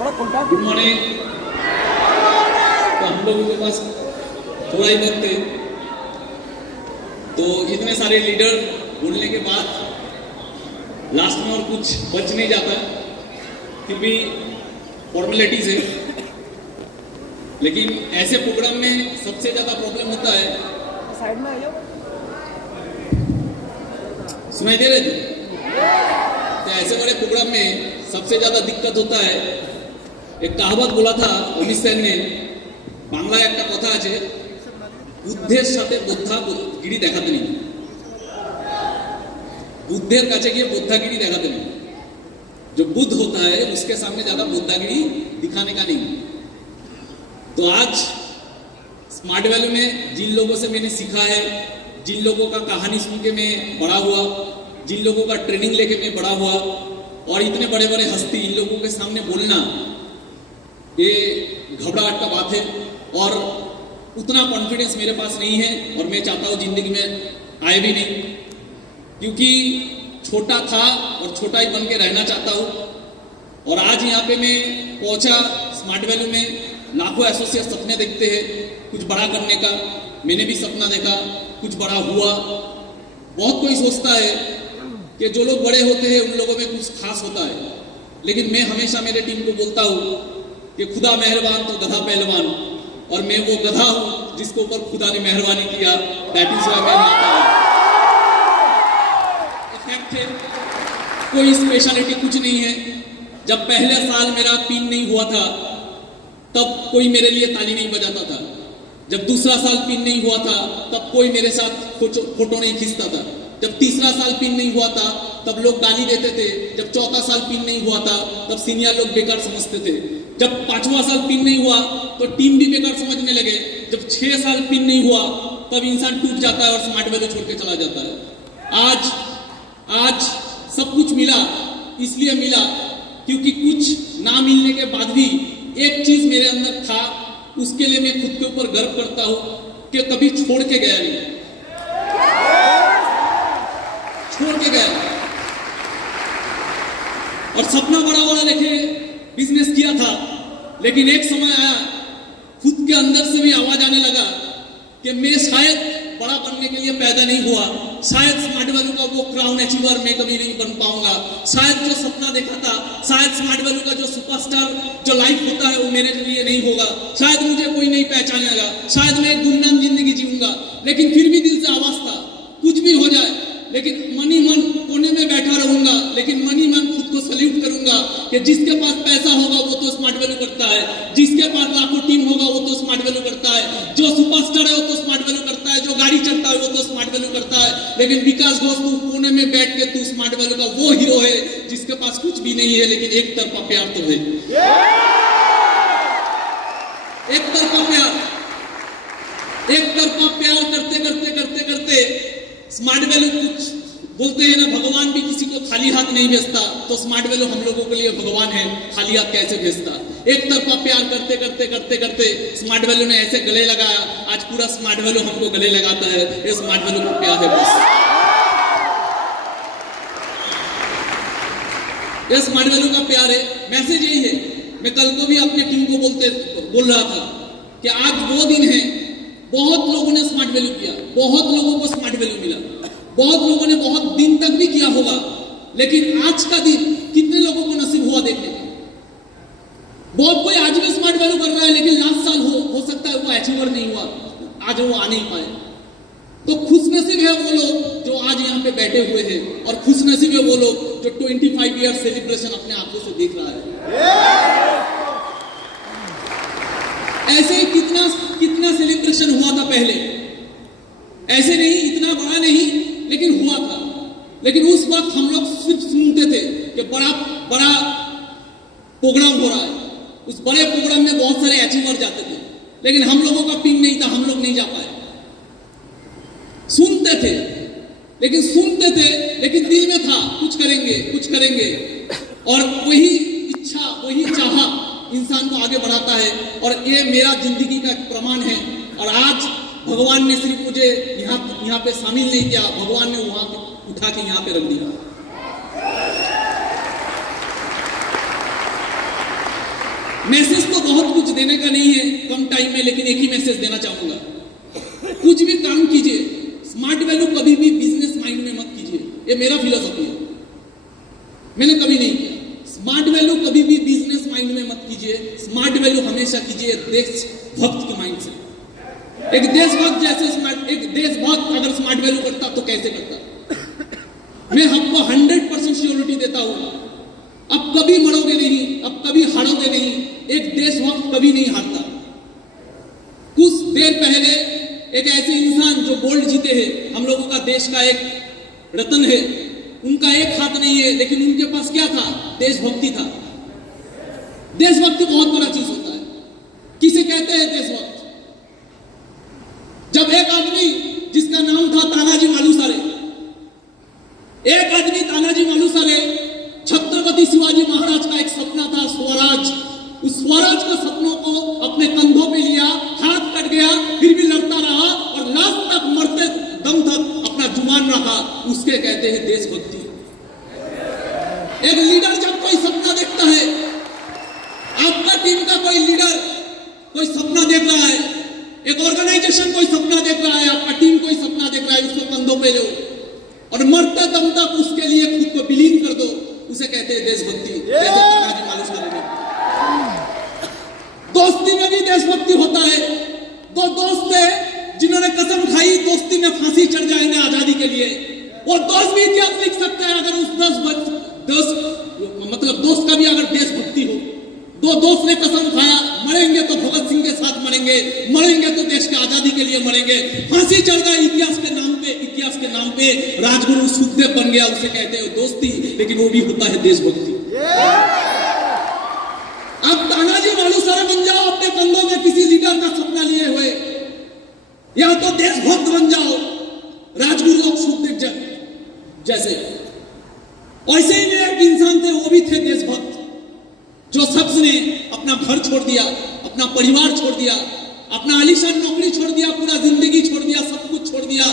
Good morning. तो हम लोगों के पास थोड़ा ही वक्त है, तो इतने सारे लीडर बोलने के बाद लास्ट में और कुछ बच नहीं जाता, फिर भी फॉर्मेलिटीज है। लेकिन ऐसे प्रोग्राम में सबसे ज्यादा प्रॉब्लम होता है, साइड में आ जाओ, सुनाई दे रहे थे? तो ऐसे बड़े प्रोग्राम में सबसे ज्यादा दिक्कत होता है। एक कहावत बोला था अमित सेन ने, बांग्ला एक कथा আছে, বুদ্ধের সাথে বোদ্ধাগিরি দেখাতে নেই, बुद्धेर काছে गए बुद्धागिरी दिखाते नहीं। जो बुद्ध होता है उसके सामने ज्यादा बुद्धागिरी दिखाने का नहीं। तो आज स्मार्ट वैल्यू में जिन लोगों से मैंने सीखा है, जिन लोगों का कहानी सुन के मैं बड़ा हुआ, जिन लोगों का ट्रेनिंग लेके मैं बड़ा हुआ, और इतने बड़े बड़े हस्ती इन लोगों के सामने बोलना ये घबराहट का बात है। और उतना कॉन्फिडेंस मेरे पास नहीं है, और मैं चाहता हूं जिंदगी में आए भी नहीं, क्योंकि छोटा था और छोटा ही बन के रहना चाहता हूं। और आज यहाँ पे मैं पहुंचा स्मार्ट वैल्यू में। लाखों एसोसिएट सपने देखते हैं कुछ बड़ा करने का, मैंने भी सपना देखा, कुछ बड़ा हुआ। बहुत कोई सोचता है कि जो लोग बड़े होते हैं उन लोगों में कुछ खास होता है, लेकिन मैं हमेशा मेरे टीम को बोलता हूँ कि खुदा मेहरबान तो गधा पहलवान, और मैं वो गधा हूँ जिसके ऊपर खुदा ने मेहरबानी किया। दैट इज व्हाई मैं यहाँ पे आया। फैक्ट है, कोई स्पेशलिटी कुछ नहीं है। जब पहले साल मेरा पिन नहीं हुआ था तब कोई मेरे लिए ताली नहीं बजाता था। जब दूसरा साल पिन नहीं हुआ था तब कोई मेरे साथ फोटो नहीं खींचता था। जब तीसरा साल पिन नहीं हुआ था तब लोग गाली देते थे। जब चौथा साल पिन नहीं हुआ था तब सीनियर लोग बेकार समझते थे। जब पांचवा साल पिन नहीं हुआ तो टीम भी बेकार समझने लगे। जब 6 साल पिन नहीं हुआ तब इंसान टूट जाता है और स्मार्ट वैल्यू छोड़ के चला जाता है। आज सब कुछ मिला, इसलिए मिला क्योंकि कुछ ना मिलने के बाद भी एक चीज मेरे अंदर था, उसके लिए मैं खुद के ऊपर गर्व करता हूं कि कभी छोड़ के गया नहीं, छोड़ के गया। और सपना बड़ा बड़ा लेके बिजनेस किया था, लेकिन एक समय आया खुद के अंदर से भी आवाज आने लगा कि मैं शायद बड़ा बनने के लिए पैदा नहीं हुआ, शायद स्मार्ट वैल्यू का वो क्राउन अचीवर मैं कभी नहीं बन पाऊंगा, शायद जो सपना देखा था, शायद स्मार्ट वैल्यू का जो सुपरस्टार जो लाइफ होता है वो मेरे लिए नहीं होगा, शायद मुझे कोई नहीं पहचानेगा, शायद मैं एक गुमनाम जिंदगी जीऊंगा। लेकिन फिर भी दिल से आवाज था कुछ भी हो जाए, लेकिन मनी मन कोने में बैठा रहूंगा, लेकिन मनी मन खुद को सल्यूट करूंगा कि जिसके पास पैसा होगा वो तो स्मार्ट वैल्यू करता है, जिसके पास लाखों टीम होगा वो तो स्मार्ट वैल्यू करता है, जो सुपरस्टार है वो तो स्मार्ट वैल्यू करता है, जो गाड़ी चढ़ता है वो तो स्मार्ट वैल्यू करता है। लेकिन विकास घोष तू कोने में बैठ के तू स्मार्ट वैल्यू का वो हीरो है जिसके पास कुछ भी नहीं है, लेकिन एक तरफा प्यार तो है। एक तरफा प्यार, एक तरफा प्यार करते करते करते करते स्मार्ट वैल्यू कुछ बोलते हैं ना, भगवान भी किसी को खाली हाथ नहीं भेजता, तो स्मार्ट वैल्यू हम लोगों के लिए भगवान है, खाली हाथ कैसे भेजता। एक तरफा प्यार करते करते करते करते स्मार्ट वैल्यू ने ऐसे गले लगाया, आज पूरा स्मार्ट वैल्यू हमको गले लगाता है। ये स्मार्ट वैल्यू को प्यार है बस, ये स्मार्ट वैल्यू का प्यार है। मैसेज यही है। मैं कल को भी अपने टीम को बोल रहा था कि आज वो दिन है, बहुत लोगों ने स्मार्ट वैल्यू किया, बहुत लोगों को स्मार्ट वैल्यू मिला, बहुत लोगों ने बहुत दिन तक भी किया होगा, लेकिन आज का दिन कितने लोगों को नसीब हुआ देखने का। बहुत कोई आज भी स्मार्ट वैल्यू कर रहा है, लेकिन लास्ट साल हो सकता है वो अचीवर नहीं हुआ, आज वो आ नहीं पाए। तो खुशनसीब है वो लोग जो आज यहाँ पे बैठे हुए हैं, और खुशनसीब है वो लोग जो 25 ईयर सेलिब्रेशन अपने आंखों से देख रहा है। ऐसे ही कितना सेलिब्रेशन हुआ था पहले, ऐसे नहीं, इतना बड़ा नहीं, लेकिन हुआ था। लेकिन उस वक्त हम लोग सिर्फ सुनते थे कि बड़ा बड़ा प्रोग्राम हो रहा है, उस बड़े प्रोग्राम में बहुत सारे अचीवर जाते थे, लेकिन हम लोगों का पिन नहीं था, हम लोग नहीं जा पाए। सुनते थे, लेकिन दिल में था कुछ करेंगे कुछ करेंगे, और वही इच्छा वही चाह इंसान को आगे बढ़ाता है। और ये मेरा जिंदगी का प्रमाण है। और आज भगवान ने सिर्फ मुझे यहाँ पे शामिल नहीं किया, भगवान ने वहां उठा के यहाँ पे रख दिया। मैसेज तो बहुत कुछ देने का नहीं है कम टाइम में, लेकिन एक ही मैसेज देना चाहूंगा। कुछ भी काम कीजिए, स्मार्ट वैल्यू कभी भी बिजनेस माइंड में मत कीजिए। ये मेरा फिलॉसफी है, मैंने कभी नहीं किया। स्मार्ट वैल्यू कभी भी बिजनेस माइंड में मत कीजिए। स्मार्ट वैल्यू हमेशा कीजिए देशभक्त के माइंड से। एक देशभक्त जैसे एक देशभक्त अगर स्मार्ट वैल्यू करता तो कैसे करता? मैं आपको 100% श्योरिटी देता हूं, अब कभी मरोगे नहीं, अब कभी हारोगे नहीं। एक देशभक्त कभी नहीं हारता। कुछ देर पहले एक ऐसे इंसान जो गोल्ड जीते हैं, हम लोगों का देश का एक रत्न है, उनका एक हाथ नहीं है, लेकिन उनके पास क्या था? देशभक्ति था। देशभक्ति बहुत बड़ा चीज होता है। किसे कहते हैं देशभक्त? जब एक आदमी जिसका नाम था तानाजी मालुसरे, एक आदमी तानाजी मालुसरे, छत्रपति शिवाजी महाराज का एक सपना था स्वराज। उस स्वराज के सपनों को अपने कंधों पे लिया, हाथ कट गया, फिर भी लड़ता रहा और लास्ट तक मरते दम तक अपना जुबान रखा। उसके कहते हैं देशभक्ति। एक लीडर जब कोई सपना देखता है, आपका टीम का कोई लीडर कोई सपना देख रहा है, एक ऑर्गेनाइजेशन कोई सपना देख रहा है, आपका टीम कोई सपना देख रहा है, उसको कंधों पे लो और मरते दम तक उसके लिए खुद को विलीन कर दो, उसे कहते हैं देशभक्ति। जैसे तानाजी मालुसरे ने। दोस्ती में भी देशभक्ति होता है। दो दोस्त थे जिन्होंने कसम खाई दोस्ती में फांसी चढ़ जाएंगे आजादी के लिए। वो दोस्त भी इतिहास लिख सकते हैं अगर उस दोस्त का भी अगर देशभक्ति हो। दो दोस्त ने कसम खाया, मरेंगे तो भगत सिंह के साथ मरेंगे, मरेंगे तो देश की आजादी के लिए मरेंगे। फांसी चढ़ गई इतिहास के नाम पे राजगुरु सुखदेव बन गया, उसे कहते हैं दोस्ती, लेकिन वो भी होता है देशभक्ति। अब तानाजी मालुसरे बन जाओ अपने कंधों में किसी लीडर का सपना लिए हुए, या तो देशभक्त बन जाओ राजगुरु सुखदेव जैसे। ऐसे ही में एक इंसान थे, वो भी थे देशभक्त, जो शख्स ने अपना घर छोड़ दिया, अपना परिवार छोड़ दिया, अपना आलीशान नौकरी छोड़ दिया, पूरा जिंदगी छोड़ दिया, सब कुछ छोड़ दिया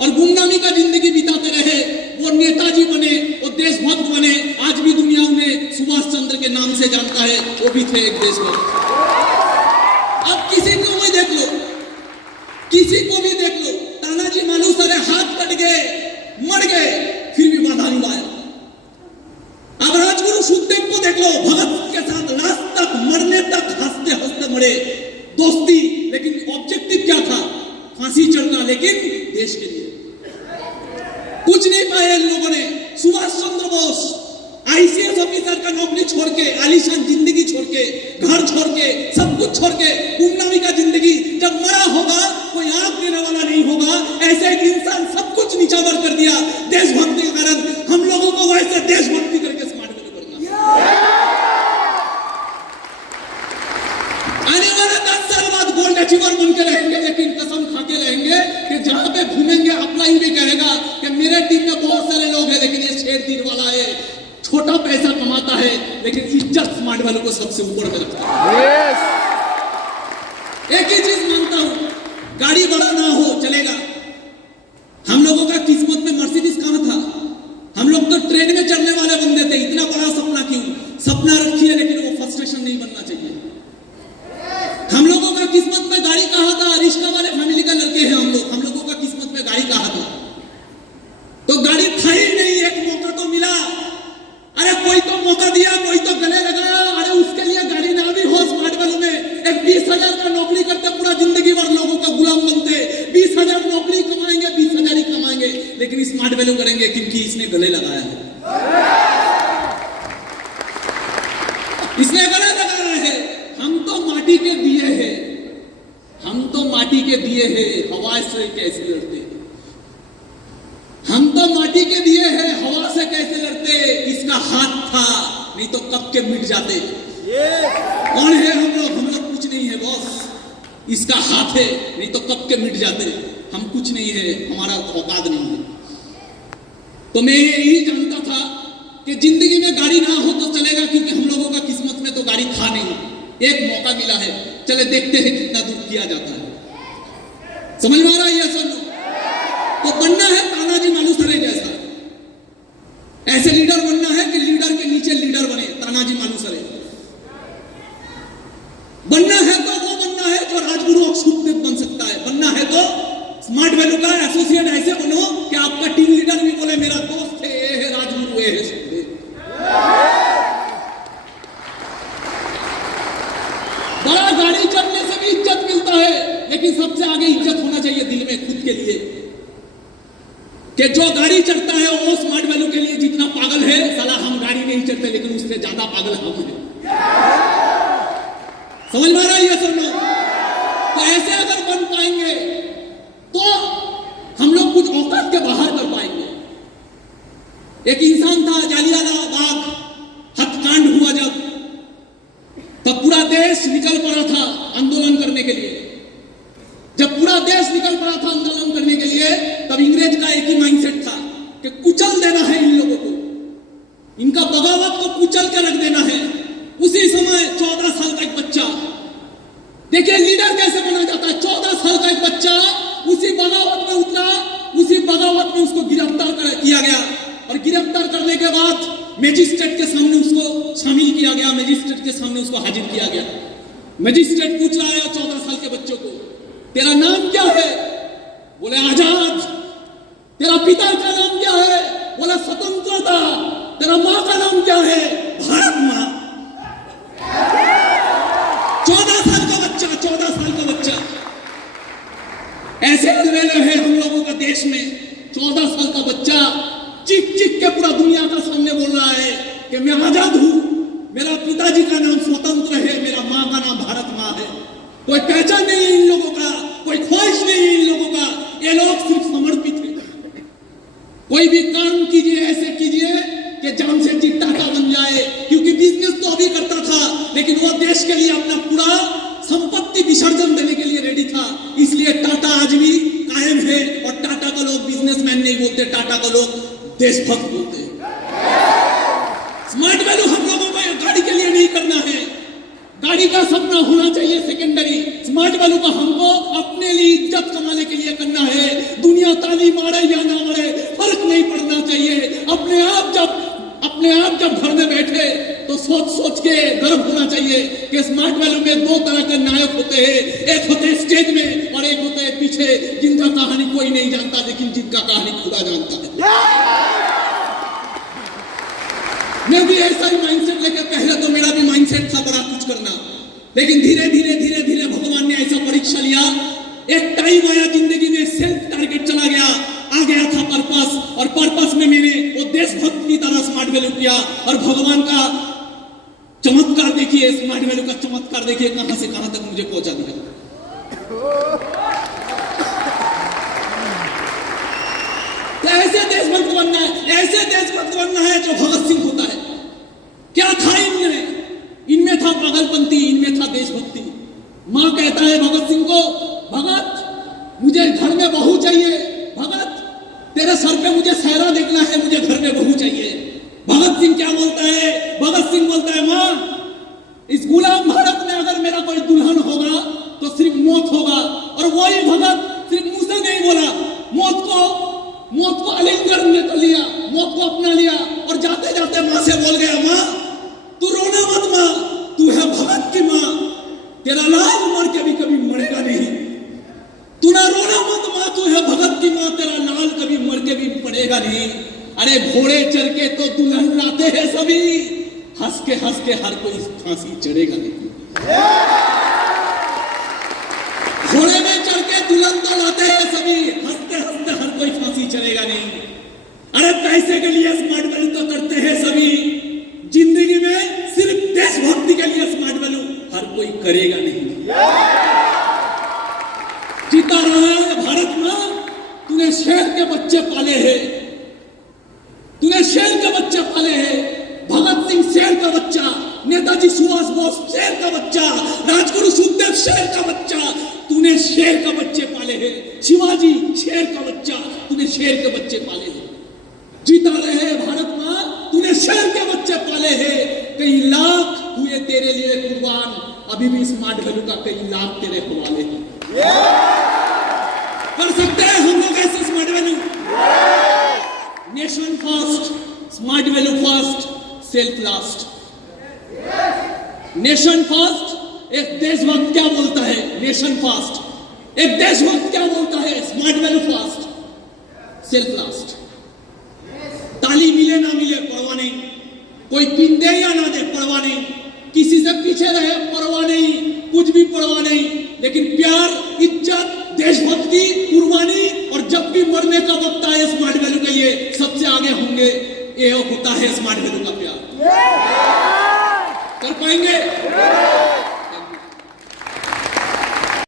और गुमनामी का जिंदगी बिताते रहे। वो नेताजी बने, वो देशभक्त बने। आज भी दुनिया उन्हें सुभाष चंद्र के नाम से जानता है, वो भी थे एक देशभक्त। अब किसी को भी देख लो, किसी को भी देख लो, तानाजी मालुसरे हाथ कट गए, मर गए, फिर भी बाधा निभाया। अब राजगुरु सुखदेव को देख लो, भगत के साथ लास्ट तक मरने तक हंसते हंसते मरे। दोस्ती, लेकिन ऑब्जेक्टिव क्या था? फांसी चढ़ना, लेकिन देश के लिए। कुछ नहीं पाए इन लोगों ने। सुभाष चंद्र बोस आईसीएस ऑफिसर का नौकरी छोड़ के, आलीशान जिंदगी छोड़ के, घर छोड़ के, सब कुछ छोड़ के, गुमनामी का जिंदगी, जब मरा होगा कोई आंख देने वाला नहीं होगा। ऐसे एक इंसान सब कुछ नीचावर कर दिया देशभक्ति के कारण। हम लोगों को वैसे देशभक्ति करके स्मार्ट वैल्यू करना। आने वाले 10 साल बाद गोल्ड अचीवर बन के रहेंगे, लेकिन कसम खा के रहेंगे कि जहां पे घूमेंगे अपना ही भी कहेगा कि मेरे टीम में बहुत सारे लोग हैं, लेकिन ये शेर तीर वाला है, छोटा पैसा कमाता है, लेकिन इज्जत स्मार्ट वैल्यू को सबसे ऊपर में रखता है। एक ही चीज मानता हूं, गाड़ी बड़ा ना हो चलेगा। हम लोगों का किस्मत में मर्सिडीज कहां था? हम लोग तो ट्रेन में चढ़ने वाले बंदे थे। इतना बड़ा सपना क्यों? सपना रखिए, लेकिन वो फ्रस्ट्रेशन नहीं बनना चाहिए। हम लोगों का किस्मत में गाड़ी कहां था? रिश्ता वाले फैमिली का लड़के हैं हम लोगों का किस्मत में गाड़ी कहां था? तो गाड़ी था ही नहीं। एक मौका तो मिला, अरे कोई तो मौका दिया, कोई तो गले लगाया, अरे उसके लिए गाड़ी ना भी हो स्मार्ट वैल्यू में। एक 20,000 का नौकरी करते पूरा जिंदगी भर लोगों का गुलाम बनते, 20,000 नौकरी कमाएंगे, 20,000 ही कमाएंगे, लेकिन स्मार्ट वैल्यू करेंगे क्योंकि इसने गले लगाया है, इसने गले लगाया है। हम तो माटी के दिए हैं, हम तो माटी के दिए हैं, हवा से कैसे लड़ते? हम तो माटी के दिए हैं, हवा से कैसे लड़ते? इसका हाथ था, नहीं तो कब के मिट जाते। कौन है हम लोग कुछ नहीं है बॉस। इसका हाथ है, नहीं तो कब के मिट जाते। हम कुछ नहीं है, हमारा औकात नहीं है। तो मैं यही जानता था कि जिंदगी में गाड़ी ना हो तो चलेगा, क्योंकि हम लोगों का किस्मत में तो गाड़ी था नहीं। एक मौका मिला है, चले देखते हैं कितना दूर किया जाता है। समझ में आ रहा है ये सब? तो बनना है तानाजी मालुसरे जैसा, ऐसे लीडर बनना है कि लीडर के नीचे लीडर बने, तानाजी मालुसरे। देह शुद्धे। बड़ा गाड़ी चढ़ने से भी इज्जत मिलता है, लेकिन सबसे आगे इज्जत होना चाहिए दिल में खुद के लिए, कि जो गाड़ी चढ़ता है वो स्मार्ट वैल्यू के लिए जितना पागल है, साला हम गाड़ी नहीं चढ़ते लेकिन उससे ज्यादा पागल हम हैं। समझ में आ रहा है ये सब लोग? तो ऐसे अगर बन पाएंगे तो हम लोग कुछ औकात के बाहर कर पाएंगे। एक इंसान था, जालियांवाला बाग हत्याकांड हुआ तब पूरा देश निकल पड़ा था आंदोलन करने के लिए। जब पूरा देश निकल पड़ा था आंदोलन करने के लिए, तब अंग्रेज का एक ही माइंडसेट था कि कुचल देना है इन लोगों को, इनका बगावत को कुचल के रख देना है। उसी समय 14 साल का एक बच्चा, देखिए लीडर कैसे बना जाता है। 14 साल का एक बच्चा उसी बगावत में उतरा, उसी बगावत में उसको गिरफ्तार किया गया और गिरफ्तार करने के बाद मजिस्ट्रेट के सामने उसको शामिल किया गया, मजिस्ट्रेट के सामने उसको हाजिर किया गया। मजिस्ट्रेट पूछ रहा है 14 साल के बच्चों को, तेरा नाम क्या है? बोले आजाद। तेरा पिता का नाम क्या है? बोला स्वतंत्रता। तेरा माँ का नाम क्या है? भारत माँ। 14 साल का बच्चा, 14 साल का बच्चा। ऐसे अलवेले है हम लोगों का देश में। 14 साल का बच्चा चीख चीख के पूरा दुनिया का सामने बोल रहा है कि मैं आजाद हूं, मेरा पिताजी का नाम स्वतंत्र है, मेरा माँ का नाम भारत माँ है। कोई पहचान नहीं है इन लोगों का, कोई ख्वाहिश नहीं है इन लोगों का। ये लोग सिर्फ समर्पित है। कोई भी काम कीजिए, ऐसे कीजिए कि जान से जी टाटा बन जाए, क्योंकि बिजनेस तो अभी करता था लेकिन वो देश के लिए अपना पूरा संपत्ति विसर्जन देने के लिए रेडी था। इसलिए टाटा आज भी कायम है और टाटा का लोग बिजनेसमैन नहीं बोलते, टाटा का लोग देशभक्त बोलते हैं। स्मार्ट वैल्यू हम लोगों को गाड़ी के लिए नहीं करना है, गाड़ी का सपना होना चाहिए सेकेंडरी। स्मार्ट वैल्यू का हमको अपने लिए इज्जत कमाने के लिए करना है। दुनिया ताली मारे या ना मारे फर्क नहीं पड़ना चाहिए। अपने आप जब घर में बैठे तो सोच सोच के गर्व होना चाहिए कि स्मार्ट वैल्यू में 2 तरह के नायक होते हैं, एक होते हैं स्टेज में और एक होते हैं पीछे, जिनका कहानी कोई नहीं जानता लेकिन जिनका कहानी खुदा जानता है। मैं भी ऐसा ही माइंडसेट लेके, पहले तो मेरा भी माइंडसेट था बड़ा कुछ करना, लेकिन धीरे धीरे भगवान ने ऐसा परीक्षा लिया। एक टाइम आया जिंदगी में, सेल्फ टारगेट चला गया, आ गया था पर्पस, और पर्पस में मैंने वो देशभक्त की तरह स्मार्ट वैल्यू किया। और भगवान का चमत्कार देखिए, स्मार्ट वैल्यू का चमत्कार देखिए, कहां से कहां तक मुझे पहुंचा दिया। ऐसे देशभक्त बनना है, ऐसे देशभक्त बनना है जो भगत सिंह होता है। क्या था इनमें था पागलपंती, इनमें था देशभक्ति। मां कहता है भगत सिंह को, भगत मुझे घर में बहू चाहिए, भगत तेरे सर पे मुझे सहरा देखना है, मुझे घर में बहू चाहिए। भगत सिंह क्या बोलता है? भगत सिंह बोलता है, मां इस गुलाम भारत में अगर मेरा कोई दुल्हन होगा तो सिर्फ मौत होगा। और वही भगत सिर्फ मुंह से नहीं बोला, मौत को आलिंगन में तो लिया, मौत को अपना लिया और जाते जाते मां से बोल गया, मां तू रोना मत, मां तू है भगत की मां, तेरा लाल मर के भी कभी मरेगा नहीं। तू ना रोना मत मां, तू है भगत की मां, तेरा लाल कभी मर के भी पड़ेगा नहीं। अरे घोड़े चढ़ के तो दुल्हन लाते हैं सभी, हंस के हर कोई फांसी चढ़ेगा नहीं। घोड़े में चढ़ के दुल्हन तो लाते हैं सभी, हंसते हर कोई फांसी चढ़ेगा नहीं। अरे पैसे के लिए स्मार्ट वैल्यू तो करते हैं सभी, जिंदगी में सिर्फ देशभक्ति के लिए स्मार्ट वैल्यू हर कोई करेगा नहीं। जीता रहा है भारत मां, तूने शेर के बच्चे पाले हैं, तूने शेर के बच्चे पाले हैं। भगत सिंह शेर का बच्चा, नेताजी सुभाष बोस शेर का बच्चा, राजगुरु सुखदेव शेर का बच्चा, तूने शेर का बच्चे पाले हैं। शिवाजी शेर का बच्चा, तूने शेर के बच्चे पाले हैं। जीता रहे भारत मां, तूने शेर के बच्चे पाले हैं। कई लाख हुए तेरे लिए कुर्बान, अभी भी स्मार्ट वैल्यू का कई लाख तेरे हवाले हैं। कर सकते हैं हम लोग ऐसे smart value. Nation first, smart value first, self last. Nation first, एक देशभक्त क्या बोलता है? Nation first. एक देशभक्त क्या बोलता है? Smart value first, self last. ताली मिले मिले ना मिले परवाह नहीं, कोई पिंदे या ना दे परवाह नहीं, किसी से पीछे रहे परवाह नहीं, कुछ भी परवाह नहीं, लेकिन प्यार, इज्जत, देशभक्ति, कुर्बानी और जब भी मरने का वक्त आए स्मार्ट वैल्यू के लिए सबसे आगे होंगे। ये होता है स्मार्ट वैल्यू का प्यार। कर पाएंगे?